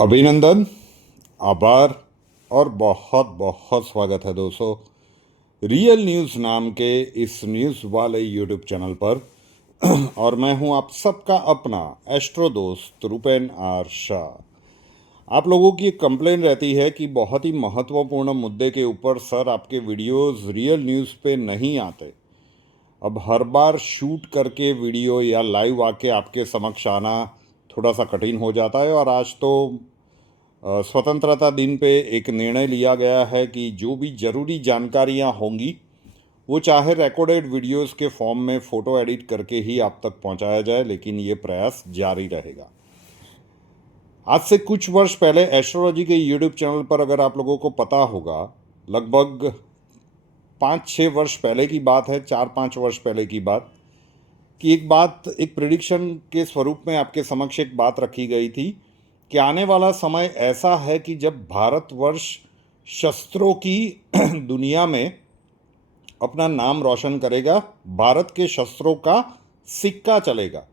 अभिनंदन, आभार और बहुत बहुत स्वागत है दोस्तों रियल न्यूज़ नाम के इस न्यूज़ वाले यूट्यूब चैनल पर। और मैं हूं आप सबका अपना एस्ट्रो दोस्त रुपेन आर शाह। आप लोगों की एक कंप्लेन रहती है कि बहुत ही महत्वपूर्ण मुद्दे के ऊपर सर आपके वीडियोस रियल न्यूज़ पे नहीं आते। अब हर बार शूट करके वीडियो या लाइव आके आपके समक्ष आना थोड़ा सा कठिन हो जाता है। और आज तो स्वतंत्रता दिन पे एक निर्णय लिया गया है कि जो भी ज़रूरी जानकारियां होंगी वो चाहे रिकॉर्डेड वीडियोस के फॉर्म में फ़ोटो एडिट करके ही आप तक पहुंचाया जाए, लेकिन ये प्रयास जारी रहेगा। आज से कुछ वर्ष पहले एस्ट्रोलॉजी के यूट्यूब चैनल पर, अगर आप लोगों को पता होगा, लगभग 5-6 वर्ष पहले की बात है, 4-5 वर्ष पहले की बात, कि एक प्रिडिक्शन के स्वरूप में आपके समक्ष एक बात रखी गई थी कि आने वाला समय ऐसा है कि जब भारतवर्ष शस्त्रों की दुनिया में अपना नाम रोशन करेगा, भारत के शस्त्रों का सिक्का चलेगा।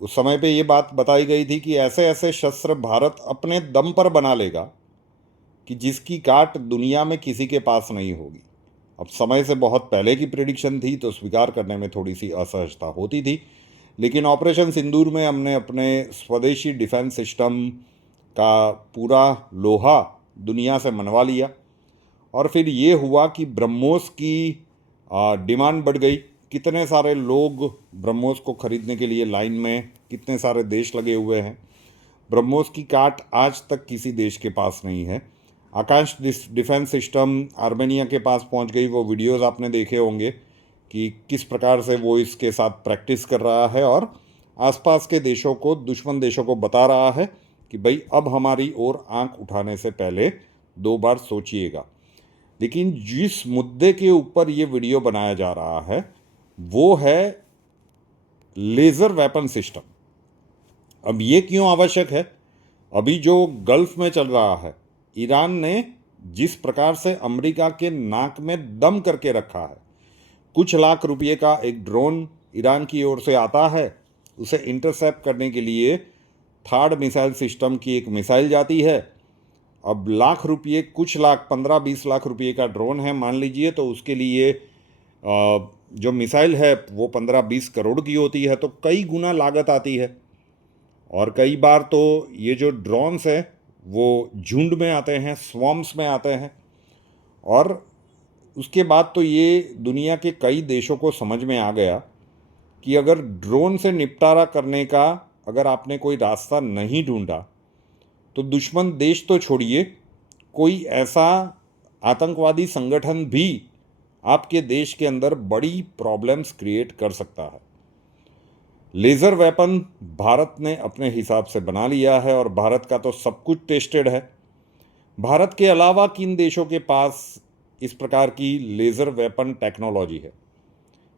उस समय पे ये बात बताई गई थी कि ऐसे ऐसे शस्त्र भारत अपने दम पर बना लेगा कि जिसकी काट दुनिया में किसी के पास नहीं होगी। अब समय से बहुत पहले की प्रिडिक्शन थी तो स्वीकार करने में थोड़ी सी असहजता होती थी, लेकिन ऑपरेशन सिंदूर में हमने अपने स्वदेशी डिफेंस सिस्टम का पूरा लोहा दुनिया से मनवा लिया। और फिर ये हुआ कि ब्रह्मोस की डिमांड बढ़ गई। कितने सारे लोग ब्रह्मोस को खरीदने के लिए लाइन में, कितने सारे देश लगे हुए हैं। ब्रह्मोस की काट आज तक किसी देश के पास नहीं है। आकाश डिफेंस सिस्टम आर्मेनिया के पास पहुंच गई। वो वीडियोस आपने देखे होंगे कि किस प्रकार से वो इसके साथ प्रैक्टिस कर रहा है और आसपास के देशों को, दुश्मन देशों को बता रहा है कि भाई अब हमारी ओर आंख उठाने से पहले 2 बार सोचिएगा। लेकिन जिस मुद्दे के ऊपर ये वीडियो बनाया जा रहा है वो है लेज़र वेपन सिस्टम। अब ये क्यों आवश्यक है? अभी जो गल्फ में चल रहा है, ईरान ने जिस प्रकार से अमेरिका के नाक में दम करके रखा है, कुछ लाख रुपए का एक ड्रोन ईरान की ओर से आता है, उसे इंटरसेप्ट करने के लिए थर्ड मिसाइल सिस्टम की एक मिसाइल जाती है। अब लाख रुपये, कुछ लाख, 15-20 लाख रुपये का ड्रोन है मान लीजिए, तो उसके लिए जो मिसाइल है वो 15-20 करोड़ की होती है, तो कई गुना लागत आती है। और कई बार तो ये जो ड्रोन्स हैं वो झुंड में आते हैं, स्वॉर्म्स में आते हैं। और उसके बाद तो ये दुनिया के कई देशों को समझ में आ गया कि अगर ड्रोन से निपटारा करने का अगर आपने कोई रास्ता नहीं ढूंढा तो दुश्मन देश तो छोड़िए, कोई ऐसा आतंकवादी संगठन भी आपके देश के अंदर बड़ी प्रॉब्लम्स क्रिएट कर सकता है। लेज़र वेपन भारत ने अपने हिसाब से बना लिया है और भारत का तो सब कुछ टेस्टेड है। भारत के अलावा किन देशों के पास इस प्रकार की लेज़र वेपन टेक्नोलॉजी है?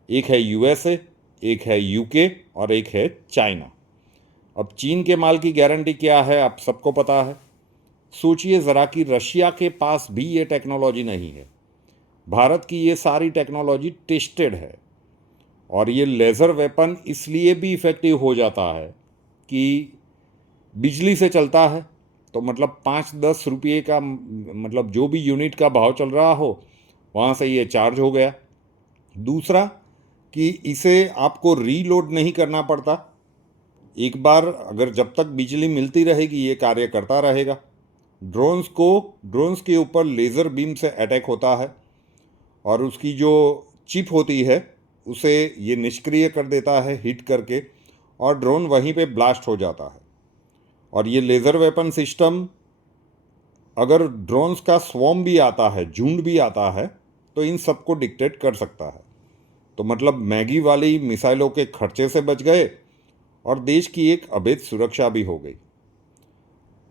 एक है यूएसए, एक है यूके और एक है चाइना। अब चीन के माल की गारंटी क्या है आप सबको पता है। सोचिए ज़रा कि रशिया के पास भी ये टेक्नोलॉजी नहीं है। भारत की ये सारी टेक्नोलॉजी टेस्टेड है। और ये लेज़र वेपन इसलिए भी इफ़ेक्टिव हो जाता है कि बिजली से चलता है, तो मतलब 5-10 रुपये का, मतलब जो भी यूनिट का भाव चल रहा हो वहाँ से ये चार्ज हो गया। दूसरा कि इसे आपको रीलोड नहीं करना पड़ता। एक बार अगर, जब तक बिजली मिलती रहेगी ये कार्य करता रहेगा। ड्रोन्स के ऊपर लेज़र बीम से अटैक होता है और उसकी जो चिप होती है उसे ये निष्क्रिय कर देता है हिट करके, और ड्रोन वहीं पे ब्लास्ट हो जाता है। और ये लेज़र वेपन सिस्टम, अगर ड्रोन्स का स्वॉर्म भी आता है, झुंड भी आता है, तो इन सबको डिक्टेट कर सकता है। तो मतलब मैगी वाली मिसाइलों के खर्चे से बच गए और देश की एक अभेद सुरक्षा भी हो गई।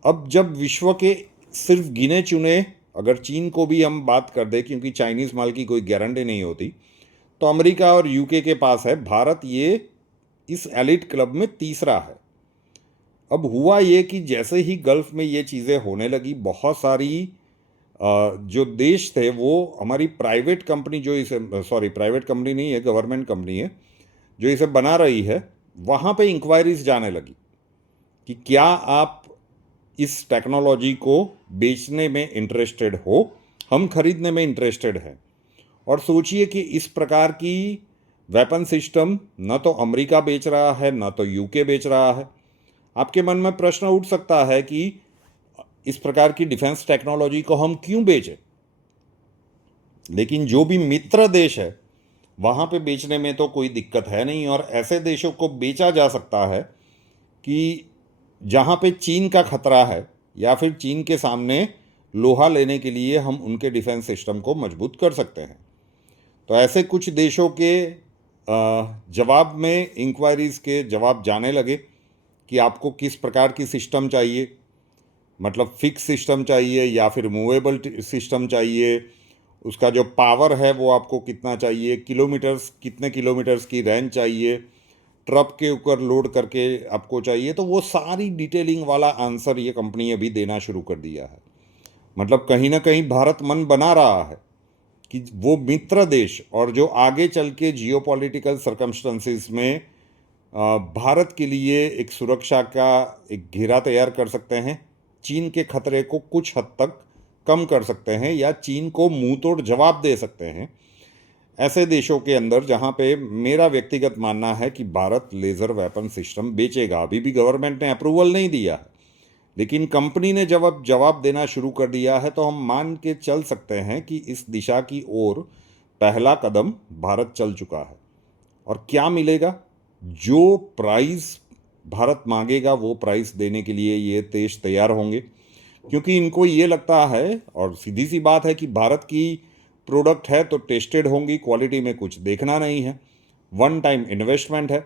अब जब विश्व के सिर्फ गिने चुने, अगर चीन को भी हम बात कर दें, क्योंकि चाइनीज़ माल की कोई गारंटी नहीं होती, तो अमेरिका और यूके के पास है। भारत ये इस एलिट क्लब में तीसरा है। अब हुआ ये कि जैसे ही गल्फ में ये चीज़ें होने लगी, बहुत सारी जो देश थे वो हमारी प्राइवेट कंपनी, जो इसे, सॉरी प्राइवेट कंपनी नहीं है, गवर्नमेंट कंपनी है जो इसे बना रही है, वहाँ पे इंक्वायरीज जाने लगी कि क्या आप इस टेक्नोलॉजी को बेचने में इंटरेस्टेड हो, हम खरीदने में इंटरेस्टेड हैं। और सोचिए कि इस प्रकार की वेपन सिस्टम न तो अमेरिका बेच रहा है, न तो यूके बेच रहा है। आपके मन में प्रश्न उठ सकता है कि इस प्रकार की डिफेंस टेक्नोलॉजी को हम क्यों बेचें। लेकिन जो भी मित्र देश है वहाँ पे बेचने में तो कोई दिक्कत है नहीं, और ऐसे देशों को बेचा जा सकता है कि जहाँ पे चीन का खतरा है या फिर चीन के सामने लोहा लेने के लिए हम उनके डिफेंस सिस्टम को मजबूत कर सकते हैं। तो ऐसे कुछ देशों के जवाब में इंक्वायरीज़ के जवाब जाने लगे कि आपको किस प्रकार की सिस्टम चाहिए, मतलब फिक्स सिस्टम चाहिए या फिर मूवेबल सिस्टम चाहिए, उसका जो पावर है वो आपको कितना चाहिए, कितने किलोमीटर्स की रेंज चाहिए, ट्रक के ऊपर लोड करके आपको चाहिए। तो वो सारी डिटेलिंग वाला आंसर ये कंपनी अभी देना शुरू कर दिया है। मतलब कहीं ना कहीं भारत मन बना रहा है कि वो मित्र देश और जो आगे चल के जियोपॉलिटिकल सर्कमस्टेंसेस में भारत के लिए एक सुरक्षा का एक घेरा तैयार कर सकते हैं, चीन के खतरे को कुछ हद तक कम कर सकते हैं या चीन को मुंह तोड़ जवाब दे सकते हैं। ऐसे देशों के अंदर जहां पे मेरा व्यक्तिगत मानना है कि भारत लेज़र वेपन सिस्टम बेचेगा। अभी भी गवर्नमेंट ने अप्रूवल नहीं दिया है, लेकिन कंपनी ने जब अब जवाब देना शुरू कर दिया है तो हम मान के चल सकते हैं कि इस दिशा की ओर पहला कदम भारत चल चुका है। और क्या मिलेगा? जो प्राइस भारत मांगेगा वो प्राइस देने के लिए ये देश तैयार होंगे, क्योंकि इनको ये लगता है, और सीधी सी बात है कि भारत की प्रोडक्ट है तो टेस्टेड होंगी, क्वालिटी में कुछ देखना नहीं है, वन टाइम इन्वेस्टमेंट है।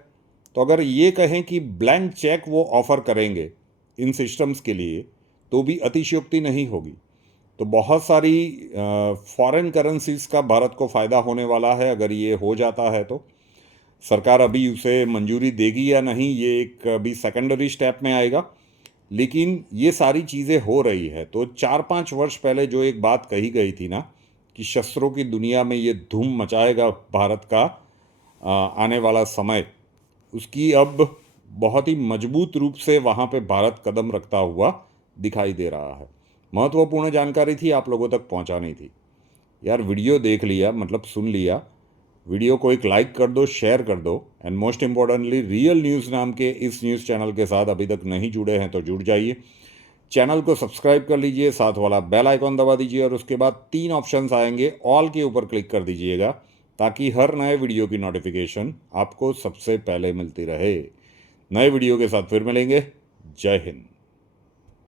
तो अगर ये कहें कि ब्लैंक चेक वो ऑफ़र करेंगे इन सिस्टम्स के लिए तो भी अतिशयोक्ति नहीं होगी। तो बहुत सारी फॉरेन करेंसीज का भारत को फ़ायदा होने वाला है अगर ये हो जाता है। तो सरकार अभी उसे मंजूरी देगी या नहीं ये एक अभी सेकेंडरी स्टेप में आएगा, लेकिन ये सारी चीज़ें हो रही है। तो 4-5 वर्ष पहले जो एक बात कही गई थी ना कि शस्त्रों की दुनिया में ये धूम मचाएगा भारत का आने वाला समय, उसकी अब बहुत ही मजबूत रूप से वहाँ पे भारत कदम रखता हुआ दिखाई दे रहा है। महत्वपूर्ण जानकारी थी, आप लोगों तक पहुँचानी थी यार। वीडियो देख लिया, मतलब सुन लिया, वीडियो को एक लाइक कर दो, शेयर कर दो, and most importantly real news नाम के इस न्यूज़ चैनल के साथ अभी तक नहीं जुड़े हैं तो जुड़ जाइए। चैनल को सब्सक्राइब कर लीजिए, साथ वाला बेल आइकॉन दबा दीजिए और उसके बाद 3 ऑप्शंस आएंगे, ऑल के ऊपर क्लिक कर दीजिएगा ताकि हर नए वीडियो की नोटिफिकेशन आपको सबसे पहले मिलती रहे। नए वीडियो के साथ फिर मिलेंगे। जय हिंद।